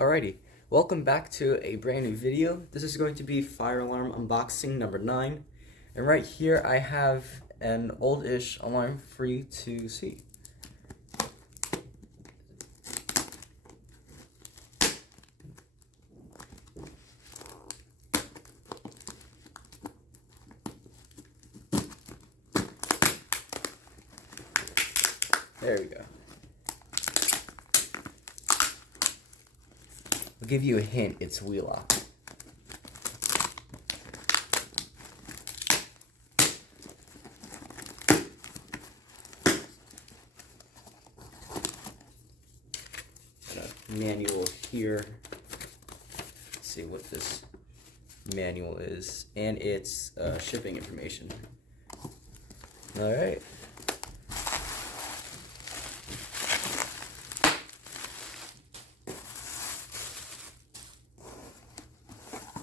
Alrighty, welcome back to a brand new video. This is going to be fire alarm unboxing number 9. And right here I have an old-ish alarm for you to see. There we go. I'll give you a hint, it's Wheelock. Got a manual here. Let's see what this manual is. And it's shipping information. Alright.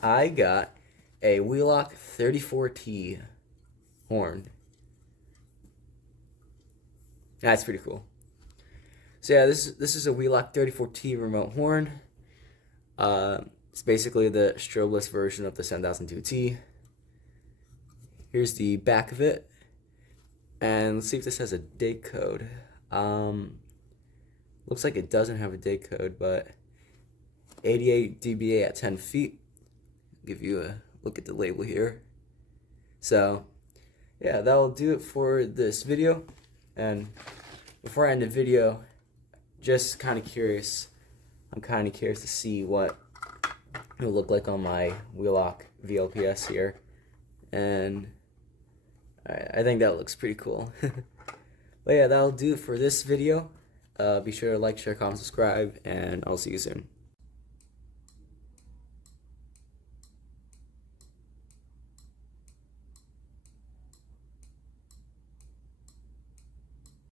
I got a Wheelock 34T horn. That's pretty cool. So yeah, this is a Wheelock 34T remote horn. It's basically the strobeless version of the 7002T. Here's the back of it, and let's see if this has a date code. Looks like it doesn't have a date code, but 88 dBA at 10 feet. Give you a look at the label here. So yeah, that'll do it for this video. And before I end the video, just kind of curious, I'm kind of curious to see what it'll look like on my Wheelock VLPS here, and I think that looks pretty cool. But yeah, that'll do it for this video. Be sure to like, share, comment, subscribe, and I'll see you soon.